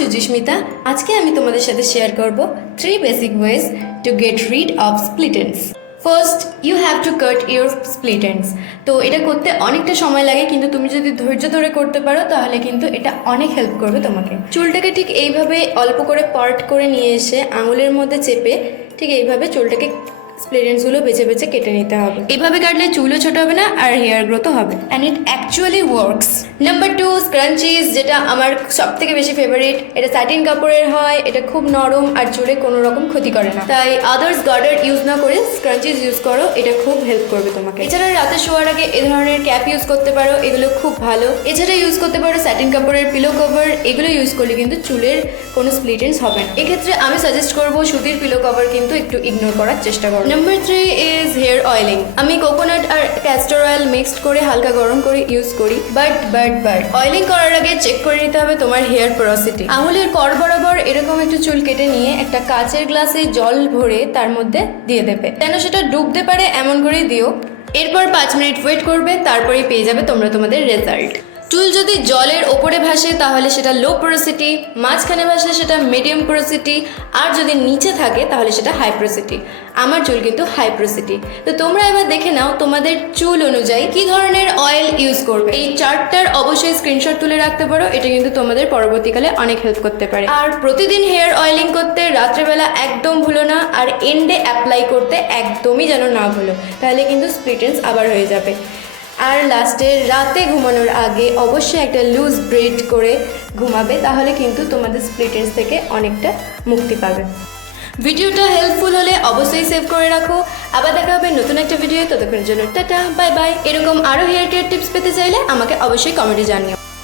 সুজিস্মিতা। আজকে আমি তোমাদের সাথে শেয়ার করব 3 basic ways to get rid of split ends. First, you have to cut your split ends. তো এটা করতে অনেকটা সময় লাগে, কিন্তু তুমি যদি ধৈর্য ধরে করতে পারো তাহলে কিন্তু এটা অনেক হেল্প করবে তোমাকে। চুলটাকে ঠিক এইভাবে অল্প করে পার্ট করে নিয়ে এসে আঙুলের মধ্যে চেপে ঠিক এইভাবে চুলটাকে স্প্লিট এন্ডসগুলো বেছে বেছে কেটে নিতে হবে। এইভাবে কাটলে চুলও ছোট হবে না আর হেয়ার গ্রোথও হবে, and it actually works. Number 2, স্ক্রাঞ্চিজ, যেটা আমার সব থেকে বেশি ফেভারিট। এটা স্যাটিন কাপড়ের হয়, এটা খুব নরম আর চুলে কোনো রকম ক্ষতি করে না। তাই আদার্স গার্ডার ইউজ না করে স্ক্রাঞ্চিজ ইউজ করো, এটা খুব হেল্প করবে তোমাকে। এছাড়া রাতে শোয়ার আগে এ ধরনের ক্যাপ ইউজ করতে পারো, এগুলো খুব ভালো। এছাড়া ইউজ করতে পারো স্যাটিন কাপড়ের পিলো কভার, এগুলো ইউজ করলে কিন্তু চুলের কোনো স্প্লিট এন্ডস হবে না। এক্ষেত্রে আমি সাজেস্ট করবো সুতির পিলো কভার কিন্তু একটু ইগনোর করার চেষ্টা করো। Number 3 is here oiling. আমি কোকোনাট আর ক্যাস্টর অয়েল মিক্সড করে হালকা গরম করে ইউজ করি, বাট অয়েলিং করার আগে চেক করে নিতে হবে তোমার হেয়ার পোরোসিটি। আঙুলের কর বরাবর এরকম একটু চুল কেটে নিয়ে একটা কাচের গ্লাসে জল ভরে তার মধ্যে দিয়ে দেবে, যেন সেটা ডুবতে পারে এমন করেই দিও। এরপর 5 মিনিট ওয়েট করবে, তারপরেই পেয়ে যাবে তোমরা তোমাদের রেজাল্ট। চুল যদি জলের ওপরে ভাসে তাহলে সেটা লো পোরোসিটি, মাঝখানে ভাসলে সেটা মিডিয়াম পোরোসিটি, আর যদি নিচে থাকে তাহলে সেটা হাই পোরোসিটি। আমার চুল কিন্তু হাই পোরোসিটি। তো তোমরা এবার দেখে নাও তোমাদের চুল অনুযায়ী কি ধরনের অয়েল ইউজ করবে। এই চার্টটার অবশ্যই স্ক্রিনশট তুলে রাখতে পারো, এটা কিন্তু তোমাদের পরবর্তীকালে অনেক হেল্প করতে পারে। আর প্রতিদিন হেয়ার অয়েলিং করতে রাত্রেবেলা একদম ভুলো না, আর এন্ডে অ্যাপ্লাই করতে একদমই যেন না ভুলো, তাহলে কিন্তু স্প্লিট এন্ডস আবার হয়ে যাবে। আর লাস্টে রাতে ঘুমানোর আগে অবশ্যই একটা লুজ ব্রেড করে ঘুমাবে, তাহলে কিন্তু তোমাদের স্প্লিট এন্ডস থেকে অনেকটা মুক্তি পাবে। ভিডিওটা হেল্পফুল হলে অবশ্যই সেভ করে রাখো। আবার দেখা হবে নতুন একটা ভিডিও, ততক্ষণের জন্য টাটা, বাই বাই। এরকম আরও হেয়ার কেয়ার টিপস পেতে চাইলে আমাকে অবশ্যই কমেন্টে জানিও।